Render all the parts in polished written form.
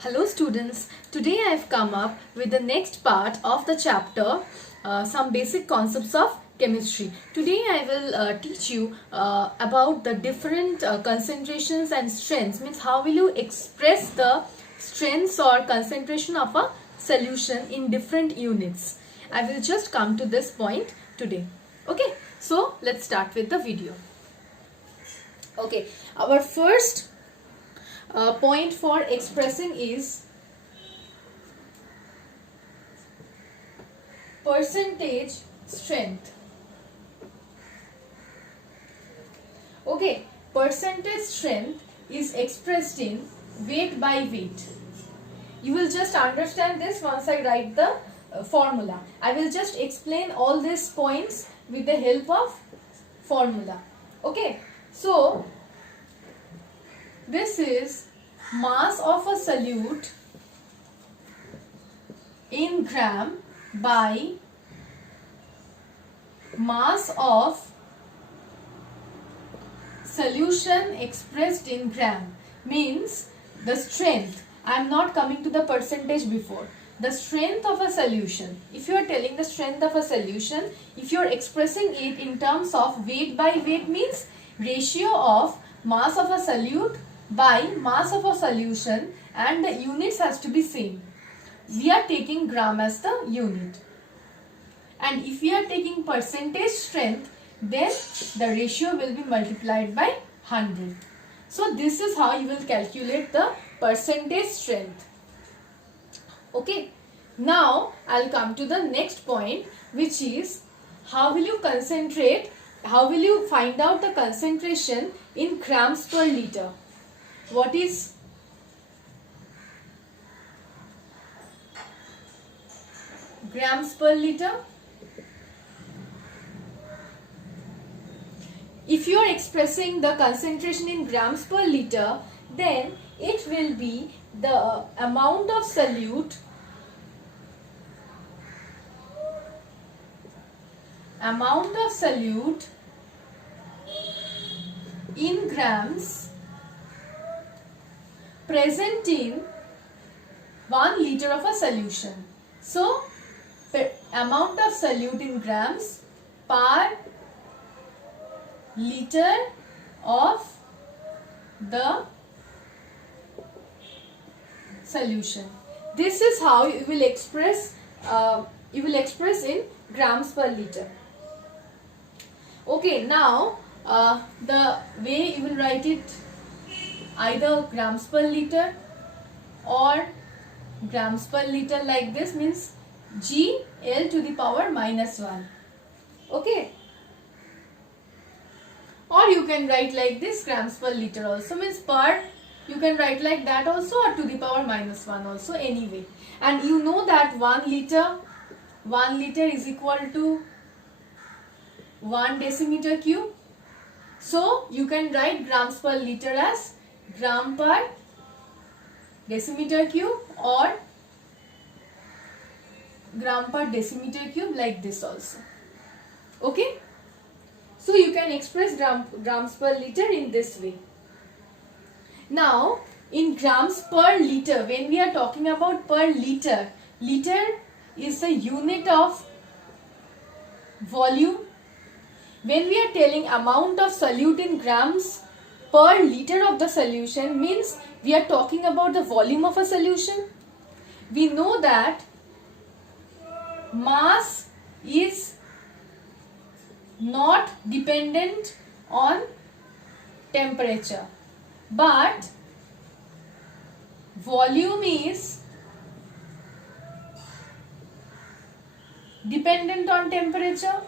Hello students, today I have come up with the next part of the chapter, some basic concepts of chemistry. Today I will teach you about the different concentrations and strengths, means how will you express the strengths or concentration of a solution in different units. I will just come to this point today. Okay, so let's start with the video. Okay, our first point for expressing is percentage strength. Okay, percentage strength is expressed in weight by weight. You will just understand this once I write the formula. I will just explain all these points with the help of formula. Okay, so this is mass of a solute in gram by mass of solution expressed in gram. Means the strength. I am not coming to the percentage before. The strength of a solution. If you are telling the strength of a solution, if you are expressing it in terms of weight by weight, means ratio of mass of a solute by mass of a solution, and the units has to be same. We are taking gram as the unit, and if we are taking percentage strength, then the ratio will be multiplied by 100. So this is how you will calculate the percentage strength. Okay, now I'll come to the next point, which is how will you find out the concentration in grams per liter. What is grams per liter? If you are expressing the concentration in grams per liter, then it will be the amount of solute in grams present in 1 liter of a solution. So, amount of solute in grams per liter of the solution. This is how you will express in grams per liter. Okay, now the way you will write it, either grams per liter or grams per liter like this, means GL to the power minus 1. Okay, or you can write like this, grams per liter also, means per, you can write like that also, or to the power minus 1 also, anyway. And you know that 1 liter is equal to 1 decimeter cube. So you can write grams per liter as gram per decimeter cube or gram per decimeter cube, like this also. Okay, so you can express grams per liter in this way. Now in grams per liter, when we are talking about per liter, liter is the unit of volume. When we are telling amount of solute in grams per liter of the solution, means we are talking about the volume of a solution. We know that mass is not dependent on temperature, but volume is dependent on temperature.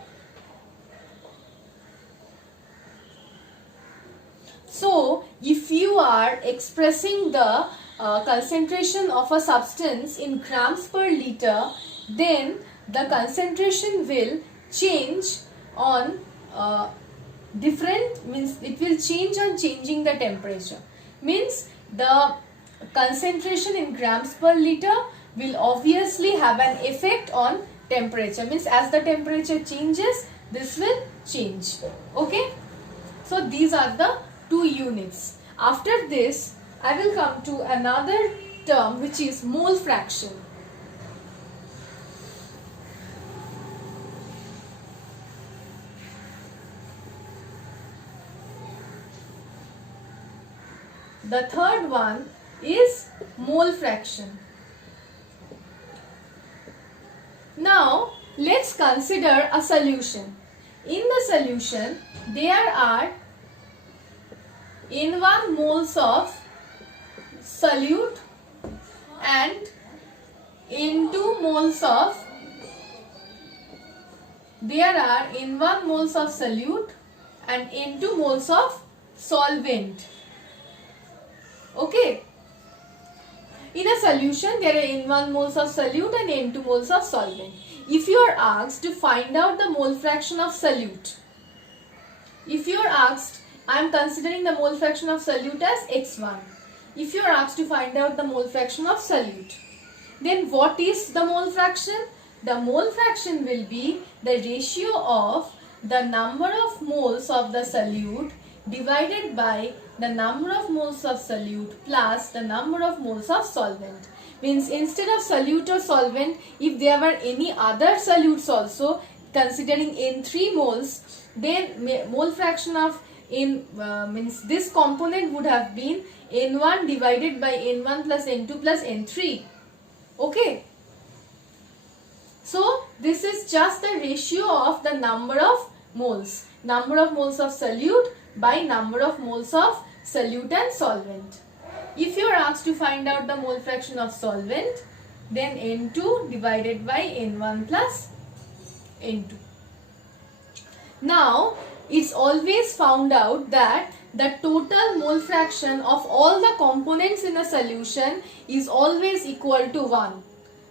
So, if you are expressing the concentration of a substance in grams per liter, then the concentration will change on means it will change on changing the temperature. Means the concentration in grams per liter will obviously have an effect on temperature. Means as the temperature changes, this will change. Okay, so these are the two units. After this, I will come to another term which is mole fraction. The third one is mole fraction. Now let's consider a solution. In the solution there are N1 moles of solute and N2 moles of N1 moles of solute and N2 moles of solvent. Okay. In a solution there are N1 moles of solute and N2 moles of solvent. If you are asked to find out the mole fraction of solute, if you are asked, I am considering the mole fraction of solute as x1. If you are asked to find out the mole fraction of solute, then what is the mole fraction? The mole fraction will be the ratio of the number of moles of the solute divided by the number of moles of solute plus the number of moles of solvent. Means instead of solute or solvent, if there were any other solutes also, considering N3 moles, then mole fraction of means this component would have been N1 divided by N1 plus N2 plus N3. Okay. So this is just the ratio of the number of moles of solute by number of moles of solute and solvent. If you are asked to find out the mole fraction of solvent, then N2 divided by N1 plus N2. Now it's always found out that the total mole fraction of all the components in a solution is always equal to 1.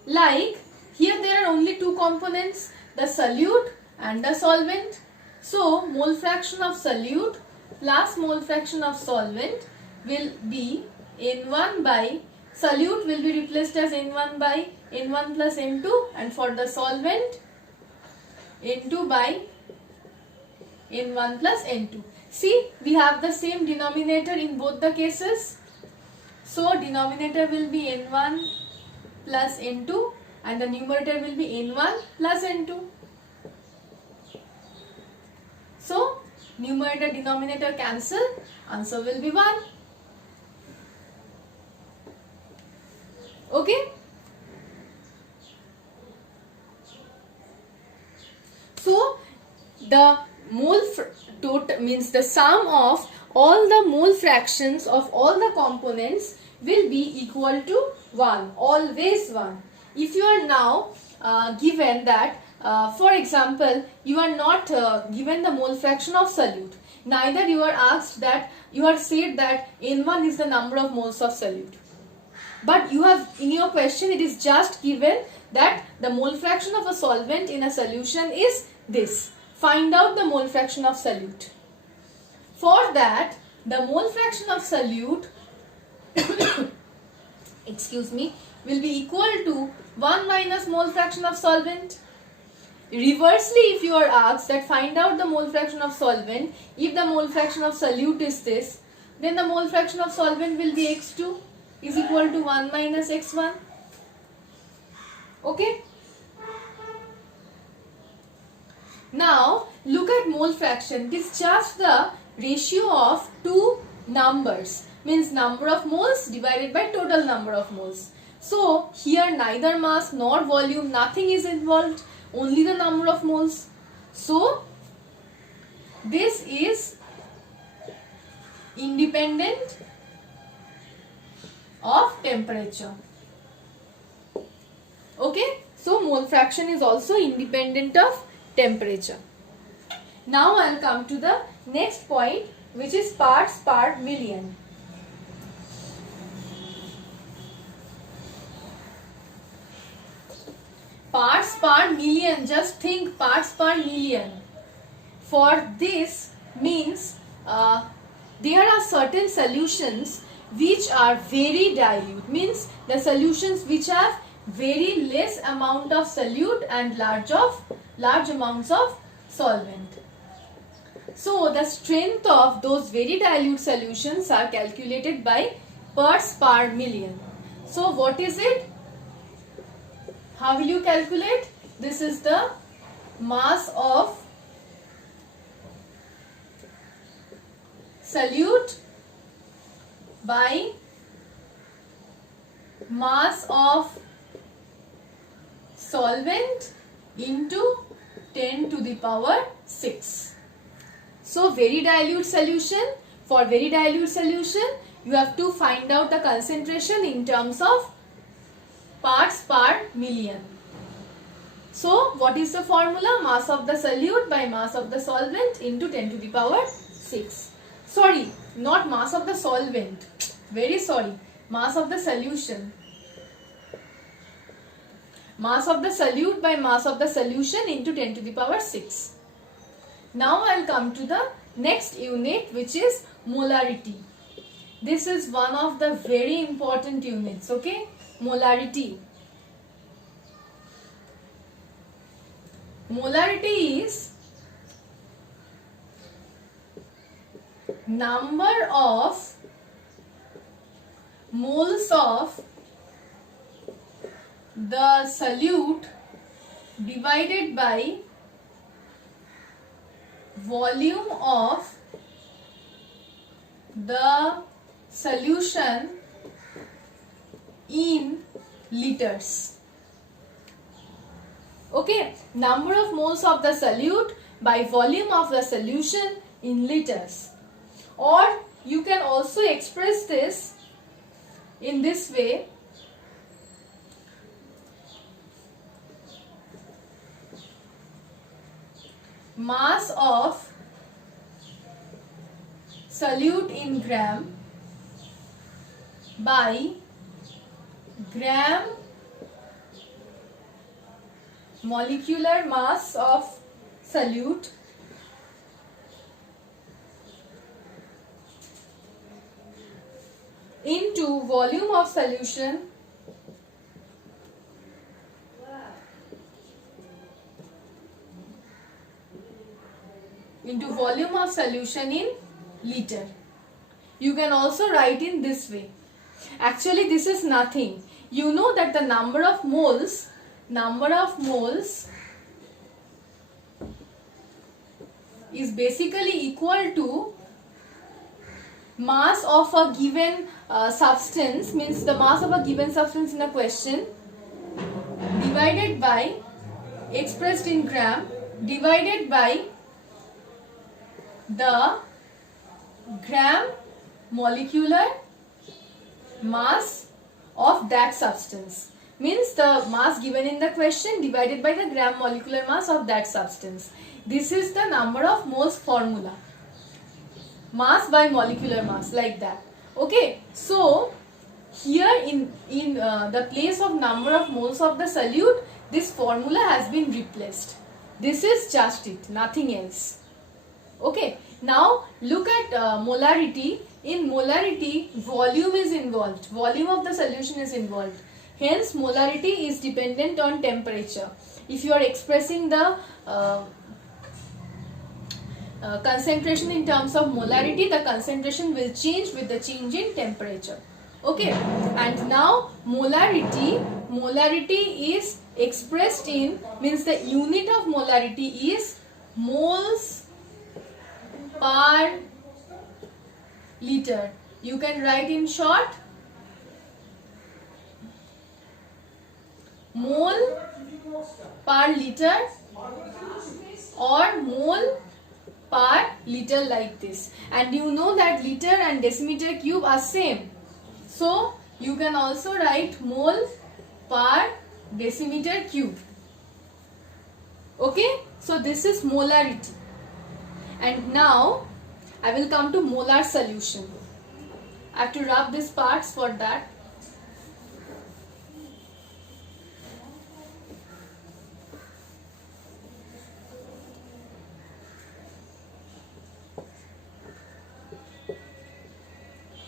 Like here there are only two components, the solute and the solvent. So mole fraction of solute plus mole fraction of solvent will be N1 by, solute will be replaced as N1 by N1 plus N2, and for the solvent N2 by N1 plus N2. See, we have the same denominator in both the cases. So denominator will be N1 plus N2 and the numerator will be N1 plus N2. So numerator denominator cancel, answer will be 1. Okay. So the mole total means the sum of all the mole fractions of all the components will be equal to 1, always 1. If you are now given that for example you are not given the mole fraction of solute, neither you are asked that, you are said that N1 is the number of moles of solute, but you have in your question it is just given that the mole fraction of a solvent in a solution is this. Find out the mole fraction of solute. For that, the mole fraction of solute excuse me, will be equal to 1 minus mole fraction of solvent. Reversely, if you are asked that find out the mole fraction of solvent, if the mole fraction of solute is this, then the mole fraction of solvent will be x2 is equal to 1 minus x1. Okay. Now look at mole fraction. It is just the ratio of two numbers, means number of moles divided by total number of moles. So here neither mass nor volume, nothing is involved, only the number of moles. So this is independent of temperature. Okay, so mole fraction is also independent of temperature. Now I will come to the next point, which is parts per million. Parts per million, just think parts per million. For this means there are certain solutions which are very dilute, means the solutions which have very less amount of solute and large amounts of solvent. So the strength of those very dilute solutions are calculated by parts per million. So what is it? How will you calculate? This is the mass of solute by mass of solvent into 10 to the power 6. So very dilute solution, for very dilute solution you have to find out the concentration in terms of parts per million. So what is the formula? Mass of the solute by mass of the solvent into 10 to the power 6. Sorry, not mass of the solvent. Very sorry. Mass of the solution. Mass of the solute by mass of the solution into 10 to the power 6. Now I will come to the next unit, which is molarity. This is one of the very important units, okay? Molarity. Molarity is number of moles of the solute divided by volume of the solution in liters. Okay, number of moles of the solute by volume of the solution in liters. Or you can also express this in this way. Mass of solute in gram by gram molecular mass of solute into volume of solution in liter. You can also write in this way. Actually this is nothing. You know that the number of moles is basically equal to mass of a given substance, means the mass of a given substance in a question, divided by, expressed in gram, divided by the gram molecular mass of that substance. Means the mass given in the question divided by the gram molecular mass of that substance. This is the number of moles formula. Mass by molecular mass, like that. Okay, so here in the place of number of moles of the solute, this formula has been replaced. This is just it, nothing else. Okay, now look at molarity. In molarity, volume is involved. Volume of the solution is involved. Hence, molarity is dependent on temperature. If you are expressing the concentration in terms of molarity, the concentration will change with the change in temperature. Okay, and now molarity is expressed in, means the unit of molarity is moles per liter. You can write in short mole per liter or mole per liter, like this. And you know that liter and decimeter cube are same. So you can also write mole per decimeter cube. Okay, so this is molarity. And now I will come to molar solution. I have to rub these parts for that.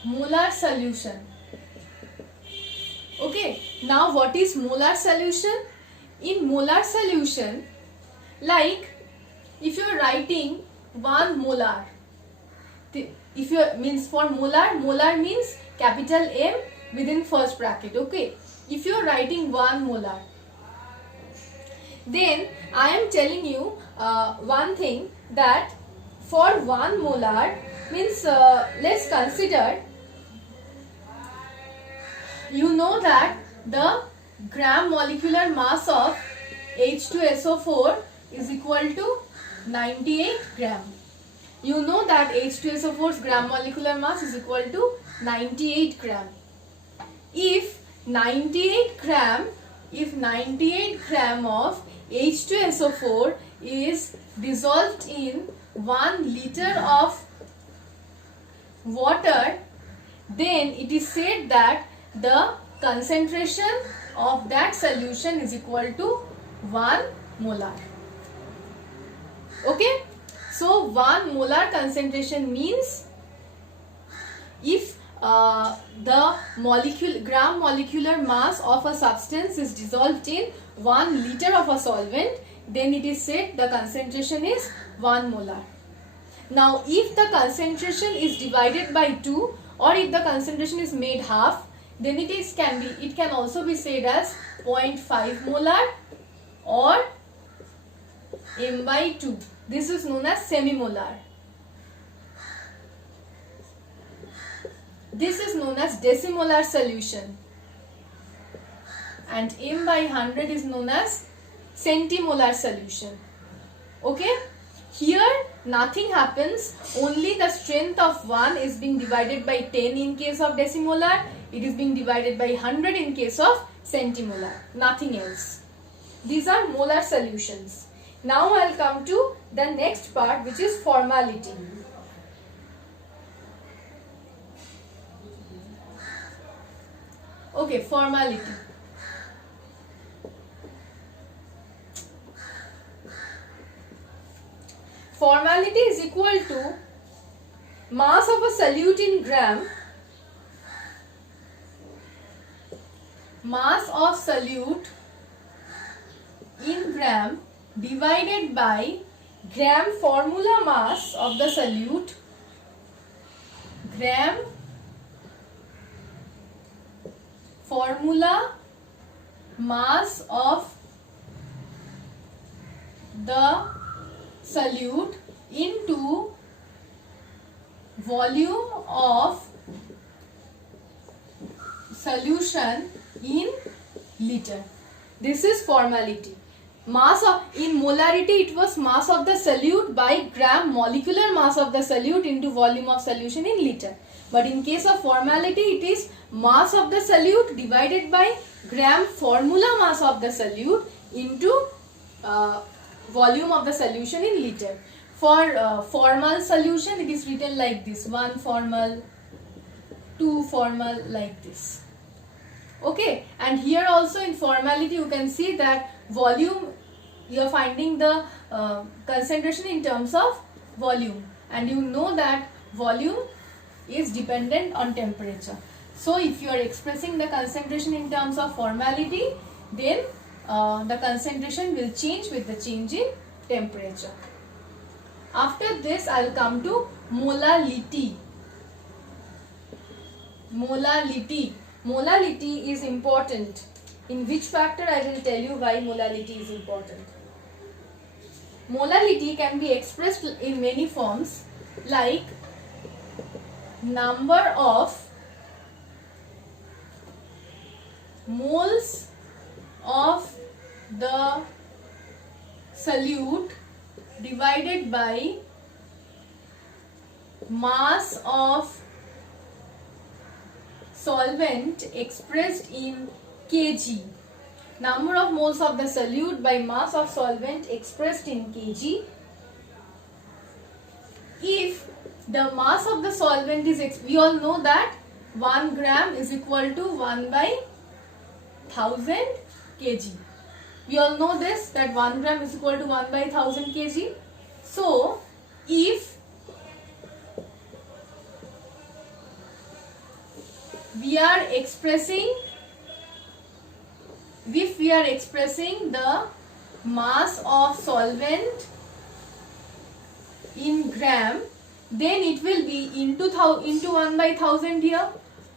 Molar solution. Okay, now what is molar solution? In molar solution, like if you are writing 1 molar, if you means for molar, molar means capital M, within first bracket. Okay, if you are writing 1 molar, then I am telling you one thing, that for 1 molar means let's consider, you know that the gram molecular mass of H2SO4 is equal to 98 gram. You know that H2SO4's gram molecular mass is equal to 98 gram. If 98 gram of H2SO4 is dissolved in 1 liter of water, then it is said that the concentration of that solution is equal to 1 molar. Okay, so 1 molar concentration means if the gram molecular mass of a substance is dissolved in 1 liter of a solvent, then it is said the concentration is 1 molar. Now if the concentration is divided by 2, or if the concentration is made half, then it can also be said as 0.5 molar or m by 2. This is known as semimolar. This is known as decimolar solution, and m by 100 is known as centimolar solution. Okay, here nothing happens, only the strength of 1 is being divided by 10 in case of decimolar, it is being divided by 100 in case of centimolar, nothing else. These are molar solutions. Now I will come to the next part, which is formality. Okay, formality. Formality is equal to mass of a solute in gram, mass of solute in gram divided by gram formula mass of the solute, gram formula mass of the solute into volume of solution in liter. This is formality. Mass of, in molarity it was mass of the solute by gram molecular mass of the solute into volume of solution in liter. But in case of formality, it is mass of the solute divided by gram formula mass of the solute into volume of the solution in liter. For formal solution, it is written like this: 1 formal, 2 formal, like this. Okay, and here also in formality you can see that volume, you are finding the concentration in terms of volume, and you know that volume is dependent on temperature. So if you are expressing the concentration in terms of formality, then the concentration will change with the change in temperature. After this, I will come to molality. Molality. Molality is important. In which factor I will tell you why molality is important. Molality can be expressed in many forms, like number of moles of the solute divided by mass of solvent expressed in kg. Number of moles of the solute by mass of solvent expressed in kg. If the mass of the solvent is, we all know that 1 gram is equal to 1 by 1000 kg. We all know this, that 1 gram is equal to 1 by 1000 kg. So, if we are expressing the mass of solvent in gram, then it will be into 1 by 1000 here.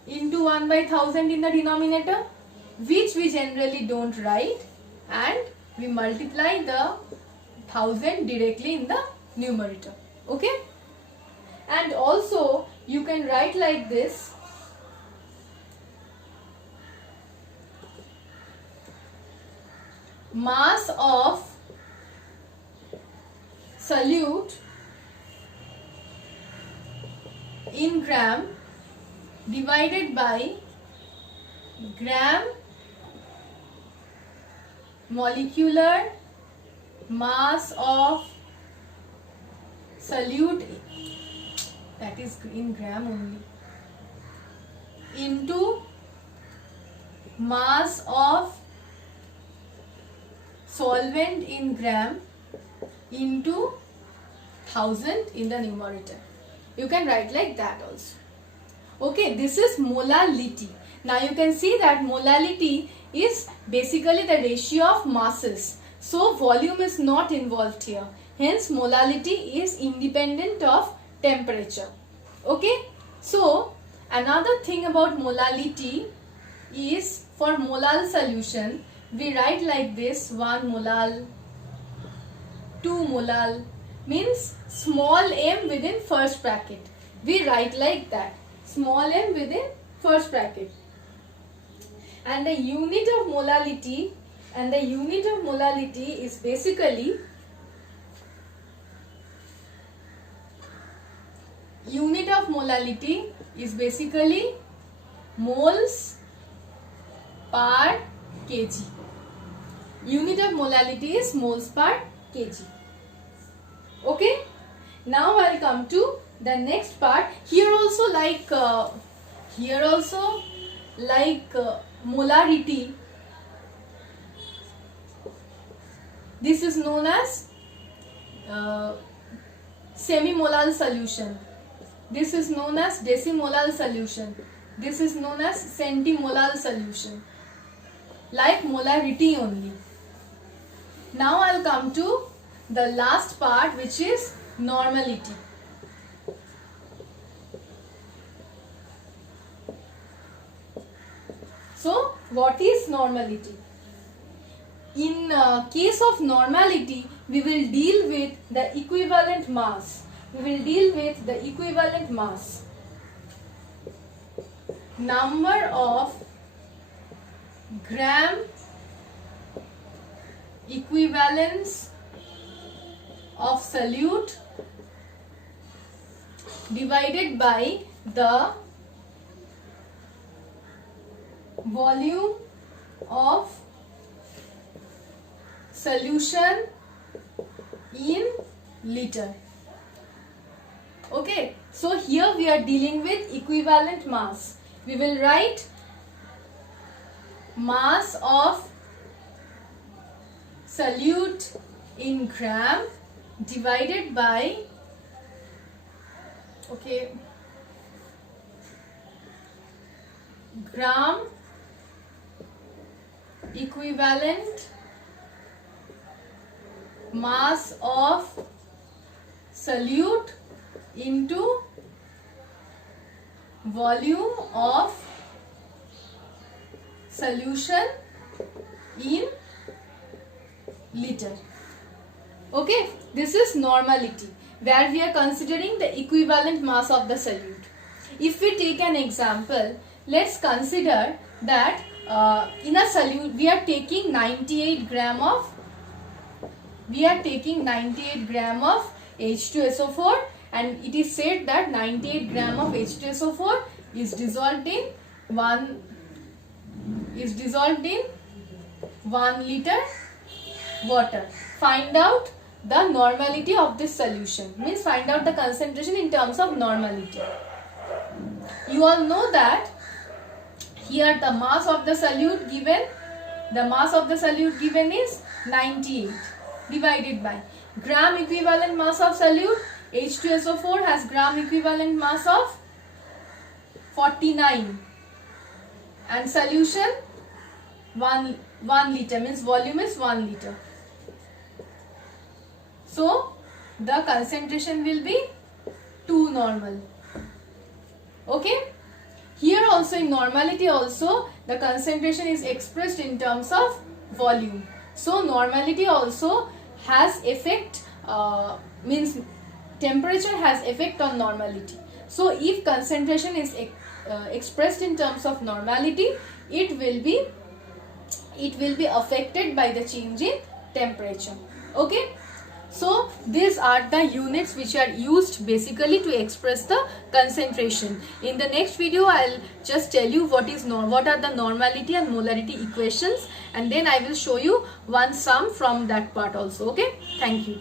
into 1 by 1000 in the denominator, which we generally don't write, and we multiply the 1000 directly in the numerator. Okay? And also you can write like this: mass of solute in gram divided by gram molecular mass of solute, that is in gram only, into mass of solvent in gram into 1000 in the numerator. You can write like that also. Okay, this is molality. Now you can see that molality is basically the ratio of masses. So volume is not involved here. Hence molality is independent of temperature. Okay. So another thing about molality is, for molal solution we write like this: 1 molal, 2 molal, means small m within first bracket. We write like that, small m within first bracket. And the unit of molality is basically moles per kg. Unit of molality is moles per kg. Okay. Now I'll come to the next part. Here also molarity, this is known as semimolal solution. This is known as decimolal solution. This is known as centimolal solution. Like molarity only. Now I'll come to the last part, which is normality. So what is normality? In case of normality, we will deal with the equivalent mass. Number of gram equivalents of solute divided by the volume of solution in liter. Okay, so here we are dealing with equivalent mass. We will write mass of solute in gram divided by, gram equivalent mass of solute into volume of solution in liter. Okay, this is normality, where we are considering the equivalent mass of the solute. If we take an example, let's consider that in a solute we are taking 98 gram of H2SO4, and it is said that 98 gram of H2SO4 is dissolved in 1 liter water. Find out the normality of this solution, means find out the concentration in terms of normality. You all know that here the mass of the solute given is 98 divided by gram equivalent mass of solute. H2SO4 has gram equivalent mass of 49 and solution 1 liter, means volume is 1 liter. So the concentration will be 2 normal. Okay. Here also also in normality also the concentration is expressed in terms of volume. So normality also has effect, means temperature has effect on normality. So if concentration is expressed in terms of normality, it will be affected by the change in temperature. Okay, so these are the units which are used basically to express the concentration. In the next video I'll just tell you what are the normality and molarity equations, and then I will show you one sum from that part also. Okay, thank you.